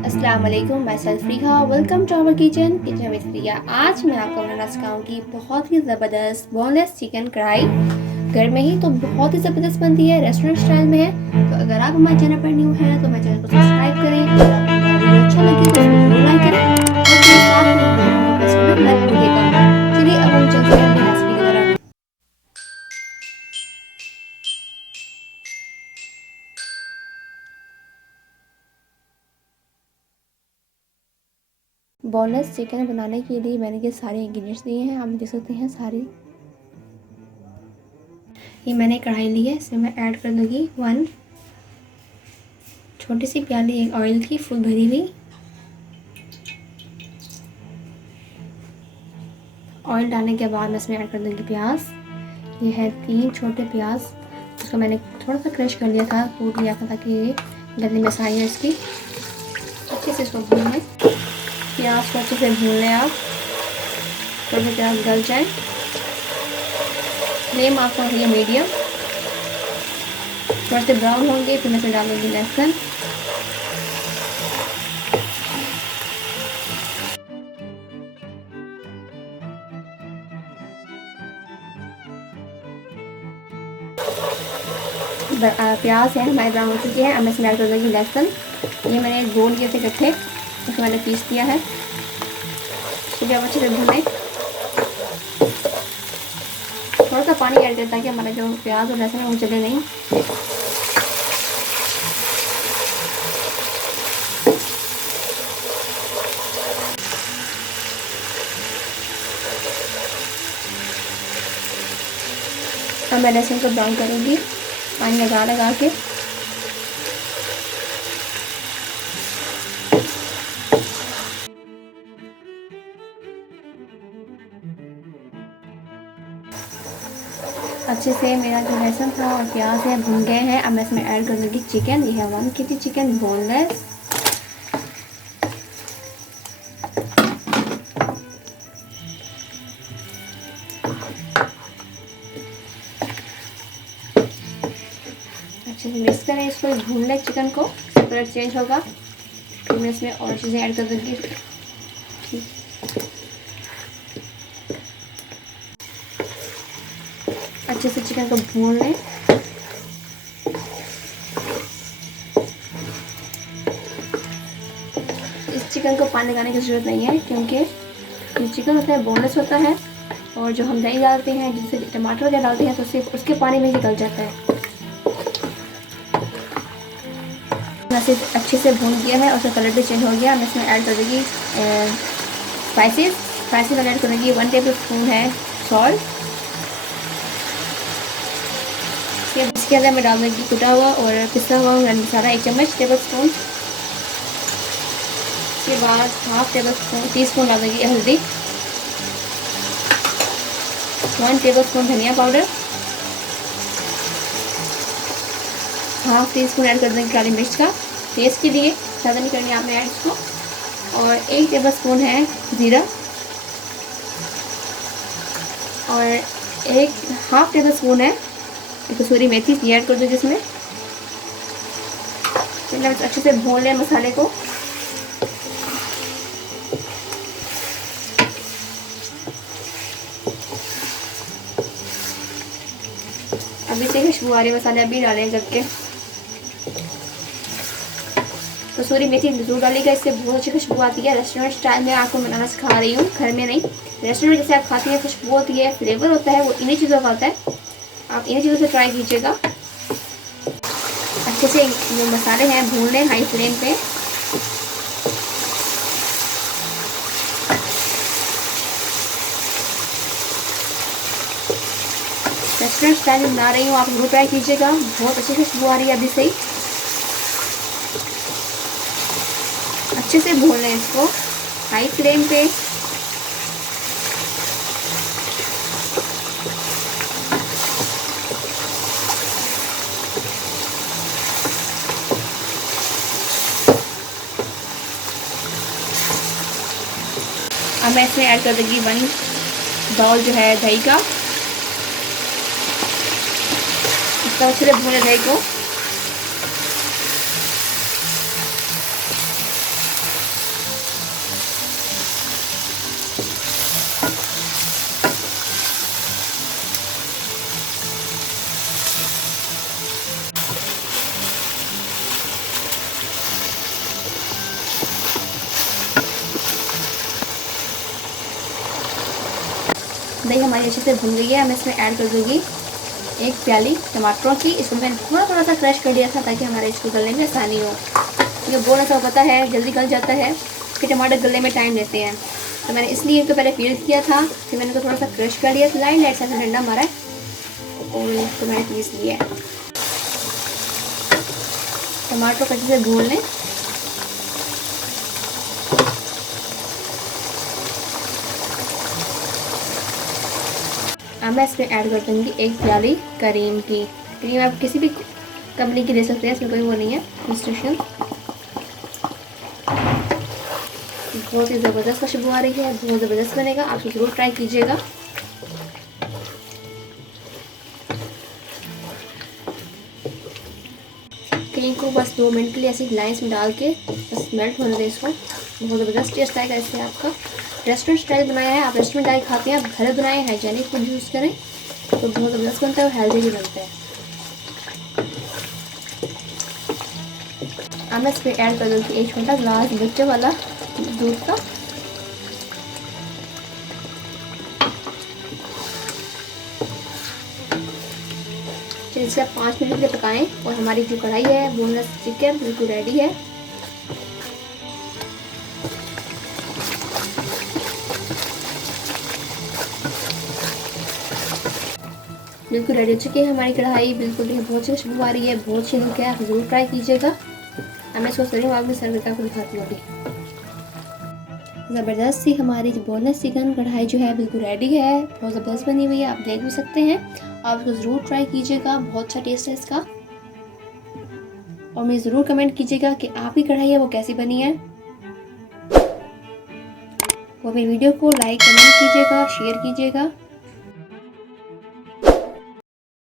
अस्सलाम वालेकुम, मैं Fariha. Welcome to our kitchen with Fariha. आज मैं आपको बनाना सिखाऊंगी बहुत ही ज़बरदस्त बोनलेस चिकन कढ़ाई। घर में ही तो बहुत ही ज़बरदस्त बनती है, रेस्टोरेंट स्टाइल में है। तो अगर आप हमारे चैनल पर न्यू हैं तो हमारे चैनल को सब्सक्राइब करें। अगर आपको हमारा वीडियो अच्छा लगे तो उसको जरूर लाइक करें और प्लीज़ साथ में बेल आइकन को प्रेस करना मत भूलिएगा। चलिए अब हम चलते हैं अपनी रेसिपी की तरफ। बोनलेस चिकन बनाने के लिए मैंने ये सारे इंग्रेडिएंट्स दिए हैं, आप देख सकते हैं सारे। ये मैंने कढ़ाई ली है, इसमें मैं ऐड कर दूँगी 1 छोटी सी प्याली एक ऑयल की फुल भरी हुई। ऑयल डालने के बाद मैं इसमें ऐड कर दूँगी प्याज। ये है 3 छोटे प्याज, इसको मैंने थोड़ा सा क्रश कर लिया था, कूट लिया था ताकि ये गलने में आसानी है इसकी। अच्छे से इसको भून लें, प्याज को अच्छे से भून लें आप, थोड़ा सा प्याज गल जाए। फ्लेम आपको रखिए मीडियम। थोड़े से ब्राउन होंगे फिर मैं इसमें डालूँगी लहसुन। प्याज है हमारे ब्राउन हो चुके हैं। अब मैं इसमें ऐड कर दूँगी लहसुन। ये मैंने गोल किए थे इकट्ठे, इसको मैंने पीस दिया है। इसको भी आप अच्छे से भूनें। थोड़ा सा पानी ऐड करता है कि हमारा जो प्याज और लहसुन है वो जले नहीं। अब मैं लहसुन को ब्राउन करूँगी पानी लगा लगा के। अच्छे से मेरा जो लहसुन था और प्याज है भुन गए हैं। अब मैं इसमें ऐड कर दूँगी चिकन। ये है 1 kg चिकन बोनलेस। अच्छे से मिक्स करें इसको, भून लें चिकन को, कलर चेंज होगा। फिर मैं इसमें और चीज़ें ऐड कर दूँगी। अच्छे से चिकन को भून लें। इस चिकन को पानी लगाने की ज़रूरत नहीं है क्योंकि जो चिकन होता है बोनलेस होता है और जो हम दही डालते हैं, जैसे टमाटर वगैरह डालते हैं, तो सिर्फ उसके पानी में ही गल जाता है। वैसे अच्छे से भून गया है और उसका कलर भी चेंज हो गया। मैं इसमें ऐड कर दूँगी स्पाइसेस में ऐड करूँगी 1 टेबल स्पून है सॉल्ट। इसके अंदर मैं डाल दूँगी कुटा हुआ और पिसा हुआ गरम मसाला 1 चम्मच टेबल स्पून। उसके बाद हाफ टी स्पून डाल दूँगी हल्दी, 1 टेबल स्पून धनिया powder, half tea spoon add कर देंगे काली मिर्च का टेस्ट के लिए, ज़्यादा नहीं करनी आपने ऐड इसको। और 1 टेबल स्पून है ज़ीरा और हाफ टेबल स्पून है कसूरी मेथी, ये ऐड कर दो जिसमें। मतलब अच्छे से भून लें मसाले को। अभी से खुशबू आ रही, मसाले अभी डालें जबकि कसूरी मेथी जरूर डालिएगा, इससे बहुत अच्छी खुशबू आती है। रेस्टोरेंट स्टाइल में आपको बनाना सिखा रही हूँ, घर में नहीं। रेस्टोरेंट जैसे आप खाती हैं खुशबू होती है, फ्लेवर होता है, वो इन्हीं चीज़ों का होता है। आप इन्हीं चीज़ों से ट्राई कीजिएगा। अच्छे से जो मसाले हैं भून लें हाई फ्लेम पे। रेस्टोरेंट स्टाइल में बना रही हूँ, आप जरूर ट्राई कीजिएगा। बहुत अच्छी खुशबू आ रही है अभी से ही। अच्छे से भून लें इसको हाई फ्लेम पे। अब मैं इसमें ऐड कर दूँगी 1 बाउल जो है दही का। इसका अच्छे से भूने दही को। दही हमारी अच्छे से भुन गई है। मैं इसमें ऐड कर दूँगी 1 प्याली टमाटरों की। इसको मैंने थोड़ा सा क्रश कर दिया था ताकि हमारे इसको गलने में आसानी हो, क्योंकि बोनलेस का पता है जल्दी गल जाता है, कि टमाटर गलने में टाइम लेते हैं। तो मैंने इसलिए इनको पहले पील किया था, फिर मैंने इनको थोड़ा सा क्रश कर लिया, लाइट सा ठंडा मारा है और इसको मैंने पीस लिया है। टमाटर को अच्छे से भून लें। अब मैं इसमें ऐड कर दूँगी 1 प्याली क्रीम की। क्रीम आप किसी भी कंपनी की ले सकते हैं, इसमें कोई वो नहीं है रिस्ट्रिक्शन। बहुत ही ज़बरदस्त खुशबू आ रही है, बहुत ज़बरदस्त बनेगा, आप ज़रूर ट्राई कीजिएगा। क्रीम को बस 2 मिनट के लिए ऐसी लाइन्स में डाल के बस मेल्ट होने दें इसको। बहुत ज़बरदस्त टेस्ट आएगा इससे आपका। रेस्टोरेंट स्टाइल बनाया है, आप रेस्टोरेंट स्टाइल खाते हैं, आप घर बनाएं, हाइजेनिक फूड यूज़ करें तो बहुत ज़बरदस्त बनता है और हेल्दी भी बनता है। अब मैं इस पर ऐड कर दूँगी 1 छोटा ग्लास बच्चे वाला दूध का। इसे आप 5 मिनट के लिए पकाएं और हमारी जो कढ़ाई है बोनलेस चिकन बिल्कुल रेडी है। बिल्कुल रेडी हो चुकी है हमारी कढ़ाई, बिल्कुल बहुत अच्छी खुशबू आ रही है, बहुत अच्छी लुक है, आप ज़रूर ट्राई कीजिएगा। अब मैं इसको सर्विंग बाउल में सर्व करके आपको दिखाती हूँ। ज़बरदस्त सी हमारी बोनलेस चिकन कढ़ाई जो है बिल्कुल रेडी है, बहुत ज़बरदस्त बनी हुई है, आप देख भी सकते हैं। आप इसको ज़रूर ट्राई कीजिएगा, बहुत अच्छा टेस्ट है इसका। और मुझे ज़रूर कमेंट कीजिएगा कि आपकी कढ़ाई है वो कैसी बनी है। वो मेरी वीडियो को लाइक कमेंट कीजिएगा, शेयर कीजिएगा।